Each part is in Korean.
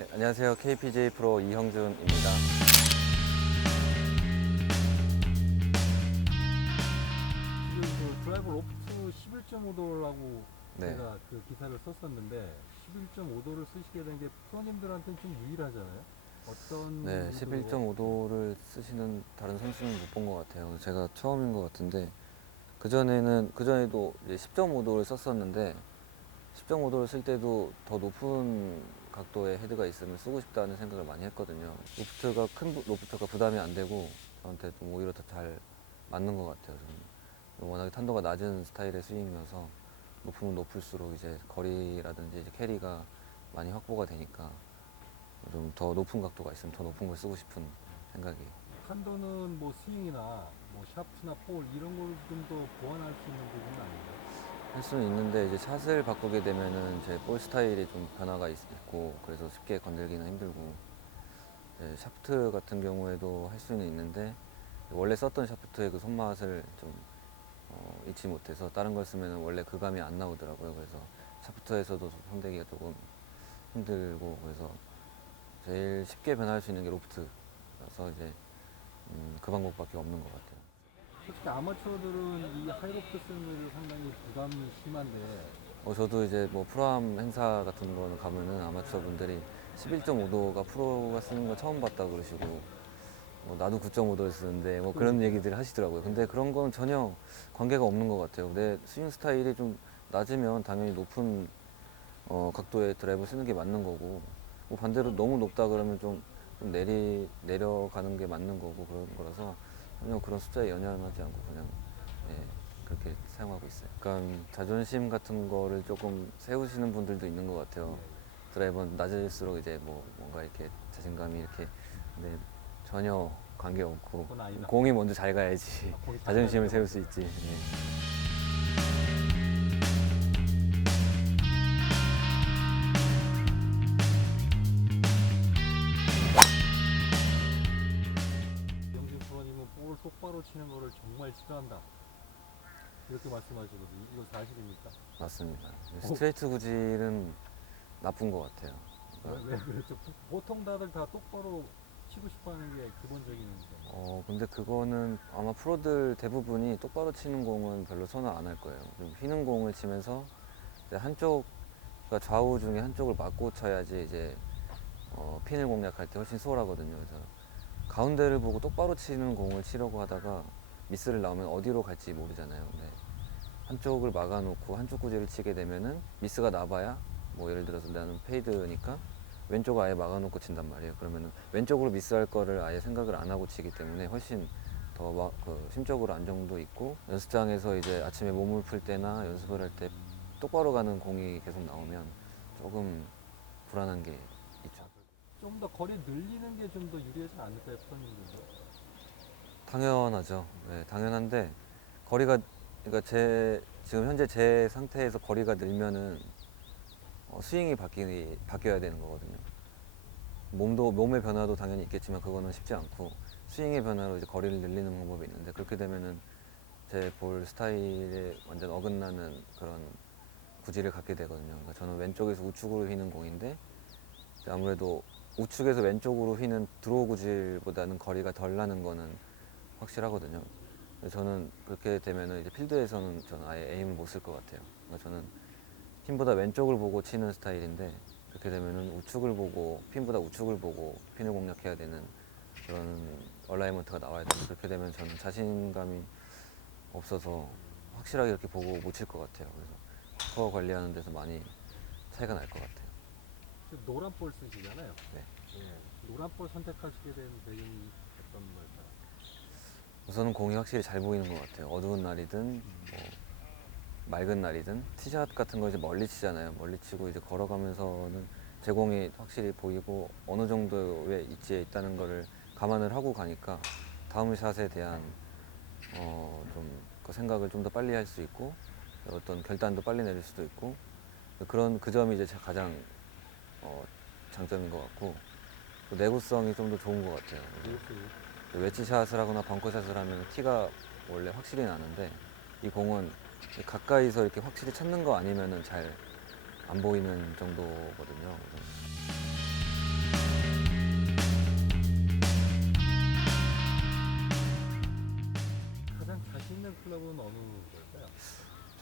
네, 안녕하세요. KPJ 프로 이형준입니다. 지금 그 드라이버 로프트 11.5도라고 네. 제가 그 기사를 썼었는데 11.5도를 쓰시게 된 게 프로님들한테는 좀 유일하잖아요. 어떤 네, 의도로? 11.5도를 쓰시는 다른 선수는 못 본 것 같아요. 제가 처음인 것 같은데 그전에도 이제 10.5도를 썼었는데 10.5도를 쓸 때도 더 높은 각도의 헤드가 있으면 쓰고 싶다는 생각을 많이 했거든요. 로프트가 큰 로프트가 부담이 안 되고 저한테 좀 오히려 더 잘 맞는 것 같아요. 저는 워낙에 탄도가 낮은 스타일의 스윙이어서 높으면 높을수록 이제 거리라든지 이제 캐리가 많이 확보가 되니까 좀 더 높은 각도가 있으면 더 높은 걸 쓰고 싶은 생각이에요. 탄도는 뭐 스윙이나 뭐 샤프트나 볼 이런 걸 좀 더 보완할 수 있는 부분은 아닌가요? 할 수는 있는데 이제 샷을 바꾸게 되면은 제 볼 스타일이 좀 변화가 있고 그래서 쉽게 건들기는 힘들고 샤프트 같은 경우에도 할 수는 있는데 원래 썼던 샤프트의 그 손맛을 좀 잊지 못해서 다른 걸 쓰면 원래 그 감이 안 나오더라고요. 그래서 샤프트에서도 손대기가 조금 힘들고 그래서 제일 쉽게 변할 수 있는 게 로프트라서 이제 그 방법밖에 없는 것 같아요. 솔직히 아마추어들은 이 하이로프트 쓰는 게 상당히 부담이 심한데 저도 이제 뭐 프로암 행사 같은 거는 가면은 아마추어 분들이 11.5도가 프로가 쓰는 거 처음 봤다고 그러시고 나도 9.5도를 쓰는데 뭐 그런 얘기들 하시더라고요. 근데 그런 건 전혀 관계가 없는 것 같아요. 내 스윙 스타일이 좀 낮으면 당연히 높은 각도의 드라이브 쓰는 게 맞는 거고 뭐 반대로 너무 높다 그러면 좀 내려가는 게 맞는 거고 그런 거라서 전혀 그런 숫자에 연연하지 않고 그냥 예, 그렇게 사용하고 있어요. 약간 자존심 같은 거를 조금 세우시는 분들도 있는 것 같아요. 드라이버는 낮을수록 이제 뭐 뭔가 이렇게 자신감이 이렇게 근데 전혀 관계 없고 그건 아니다. 공이 먼저 잘 가야지 거기 잘 자존심을 가는 게 세울 수 먼저다. 있지. 예. 이영진 프로님은 볼 똑바로 치는 거를 정말 싫어한다. 이렇게 말씀하시거든요. 이거 사실입니까? 맞습니다. 스트레이트 구질은 나쁜 것 같아요. 그러니까 왜 그랬죠? 보통 다들 다 똑바로 치고 싶어 하는 게 기본적인 거. 근데 그거는 아마 프로들 대부분이 똑바로 치는 공은 별로 선호 안 할 거예요. 좀 휘는 공을 치면서 이제 한쪽, 그러니까 좌우 중에 한쪽을 맞고 쳐야지 이제 핀을 공략할 때 훨씬 수월하거든요. 그래서 가운데를 보고 똑바로 치는 공을 치려고 하다가 미스를 나오면 어디로 갈지 모르잖아요. 근데 한쪽을 막아놓고 한쪽 구질을 치게 되면은 미스가 나봐야 뭐 예를 들어서 나는 페이드니까 왼쪽을 아예 막아놓고 친단 말이에요. 그러면은 왼쪽으로 미스할 거를 아예 생각을 안 하고 치기 때문에 훨씬 더 심적으로 안정도 있고 연습장에서 이제 아침에 몸을 풀 때나 연습을 할 때 똑바로 가는 공이 계속 나오면 조금 불안한 게 있죠. 좀 더 거리 늘리는 게 좀 더 유리하지 않을까요, 프로님들도? 당연하죠. 네, 당연한데 거리가 그러니까 지금 현재 제 상태에서 거리가 늘면은 스윙이 바뀌어야 되는 거거든요. 몸의 변화도 당연히 있겠지만 그거는 쉽지 않고 스윙의 변화로 이제 거리를 늘리는 방법이 있는데 그렇게 되면은 제 볼 스타일에 완전 어긋나는 그런 구질을 갖게 되거든요. 그러니까 저는 왼쪽에서 우측으로 휘는 공인데 아무래도 우측에서 왼쪽으로 휘는 드로우 구질보다는 거리가 덜 나는 거는 확실하거든요. 그래서 저는 그렇게 되면은 이제 필드에서는 저는 아예 에임을 못 쓸 것 같아요. 그러니까 저는 핀보다 왼쪽을 보고 치는 스타일인데 그렇게 되면은 우측을 보고 핀보다 우측을 보고 핀을 공략해야 되는 그런 얼라이먼트가 나와야 되는데 그렇게 되면 저는 자신감이 없어서 확실하게 이렇게 보고 못 칠 것 같아요. 그래서 스코어 관리하는 데서 많이 차이가 날 것 같아요. 지금 노란 볼 쓰시잖아요. 네. 예. 노란 볼 선택하시게 된 배경이 어떤 걸까요? 우선은 공이 확실히 잘 보이는 것 같아요. 어두운 날이든 뭐 맑은 날이든 티샷 같은 거 이제 멀리 치잖아요. 멀리 치고 이제 걸어가면서는 제 공이 확실히 보이고 어느 정도의 위치에 있다는 거를 감안을 하고 가니까 다음 샷에 대한 좀그 생각을 좀 더 빨리 할 수 있고 어떤 결단도 빨리 내릴 수도 있고 그런 그 점이 이제 가장 장점인 것 같고 또 내구성이 좀 더 좋은 것 같아요. 그래서 웨지샷을 하거나 벙커샷을 하면 티가 원래 확실히 나는데 이 공은 가까이서 이렇게 확실히 찾는 거 아니면은 잘 안 보이는 정도거든요. 그래서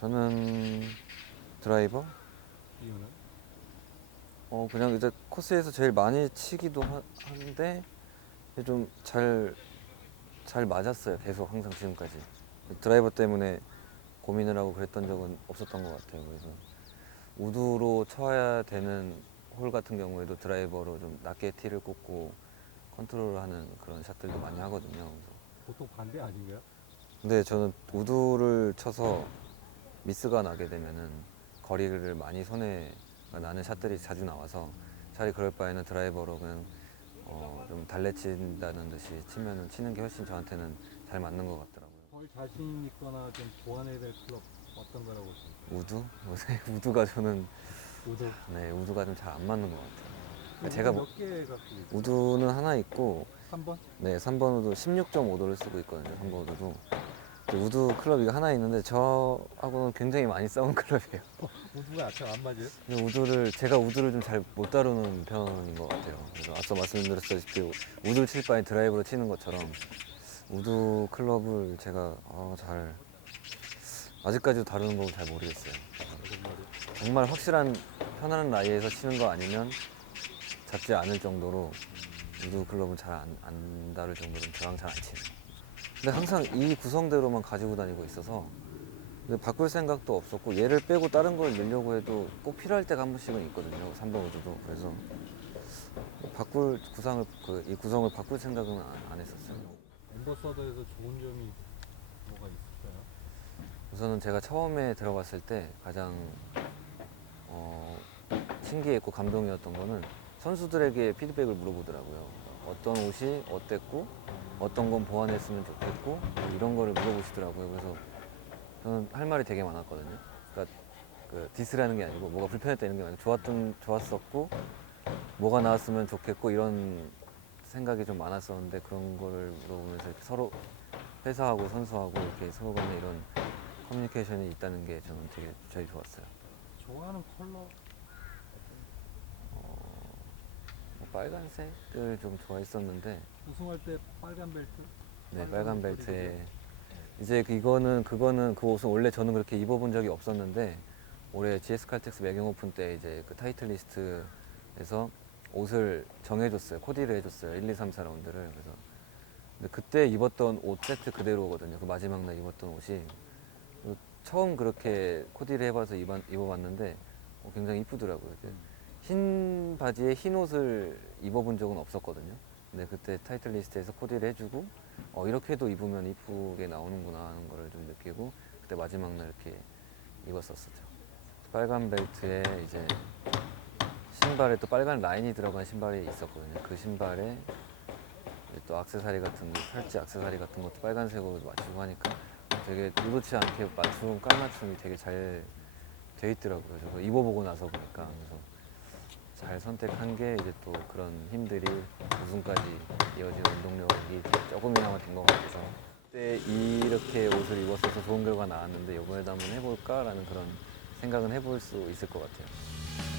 저는 드라이버? 이유는? 그냥 이제 코스에서 제일 많이 치기도 하는데 좀 잘 맞았어요. 계속 항상 지금까지. 드라이버 때문에 고민을 하고 그랬던 적은 없었던 것 같아요. 그래서 우드로 쳐야 되는 홀 같은 경우에도 드라이버로 좀 낮게 티를 꽂고 컨트롤하는 그런 샷들도 많이 하거든요. 그래서 보통 반대 아닌가요? 근데 저는 우드를 쳐서 미스가 나게 되면은 거리를 많이 손해가 나는 샷들이 자주 나와서 차라리 그럴 바에는 드라이버로 그냥 좀 달래친다는 듯이 치면은 치는 게 훨씬 저한테는 잘 맞는 것 같더라고요. 덜 자신 있거나 좀 보완해야 될 클럽 어떤 거라고 보십니까? 우드? 요새 우드가 저는 우드. 네 우드가 좀 잘 안 맞는 것 같아요. 우드 제가 몇개 갖고 계세요? 우드는 하나 있고 3번? 네 3번 우드 16.5도를 쓰고 있거든요. 3번 우드도 우드 클럽이 하나 있는데 저하고는 굉장히 많이 싸운 클럽이에요. 우드가 약간 안 맞아요? 근데 제가 우드를 좀 잘 못 다루는 편인 것 같아요. 그래서 앞서 말씀드렸다시피 우드를 칠 바에 드라이버로 치는 것처럼 우드 클럽을 제가 아직까지도 다루는 법을 잘 모르겠어요. 정말 확실한 편안한 라이에서 치는 거 아니면 잡지 않을 정도로 우드 클럽은 잘 안 다룰 정도로 저랑 잘 안 치네요. 근데 항상 이 구성대로만 가지고 다니고 있어서 근데 바꿀 생각도 없었고 얘를 빼고 다른 걸 넣으려고 해도 꼭 필요할 때가 한 번씩은 있거든요. 3번 우드도. 그래서 이 구성을 바꿀 생각은 안 했었어요. 엠버서더에서 좋은 점이 뭐가 있을까요? 우선은 제가 처음에 들어갔을 때 가장 신기했고 감동이었던 거는 선수들에게 피드백을 물어보더라고요. 어떤 옷이 어땠고 어떤 건 보완했으면 좋겠고 뭐 이런 거를 물어보시더라고요. 그래서 저는 할 말이 되게 많았거든요. 그러니까 그 디스라는 게 아니고 뭐가 불편했다 이런 게 아니고 좋았었고 뭐가 나왔으면 좋겠고 이런 생각이 좀 많았었는데 그런 거를 물어보면서 이렇게 서로 회사하고 선수하고 이렇게 서로 간에 이런 커뮤니케이션이 있다는 게 저는 되게 제일 좋았어요. 좋아하는 컬러? 뭐 빨간색을 좀 좋아했었는데 우승할 때 빨간 벨트? 네, 빨간 벨트에 벨트. 이제 그 옷은 원래 저는 그렇게 입어본 적이 없었는데 올해 GS 칼텍스 매경 오픈 때 이제 그 타이틀 리스트에서 옷을 정해줬어요. 코디를 해줬어요. 1, 2, 3, 4라운드를. 그래서 근데 그때 입었던 옷 세트 그대로거든요. 그 마지막 날 입었던 옷이 처음 그렇게 코디를 해봐서 입어봤는데 굉장히 이쁘더라고요. 흰 바지에 흰 옷을 입어본 적은 없었거든요. 근데 그때 타이틀 리스트에서 코디를 해주고 이렇게도 입으면 이쁘게 나오는구나 하는 거를 좀 느끼고 그때 마지막 날 이렇게 입었었죠. 빨간 벨트에 이제 신발에 또 빨간 라인이 들어간 신발이 있었거든요. 그 신발에 또 액세서리 같은 팔찌 액세서리 같은 것도 빨간색으로 맞추고 하니까 되게 의도치 않게 깔맞춤이 되게 잘 돼 있더라고요. 그래서 입어보고 나서 보니까 그래서 잘 선택한 게 이제 또 그런 힘들이 우승까지 이어지는 운동력이 조금이나마 된 것 같아서 그때 이렇게 옷을 입었어서 좋은 결과 나왔는데 이번에도 한번 해볼까라는 그런 생각은 해볼 수 있을 것 같아요.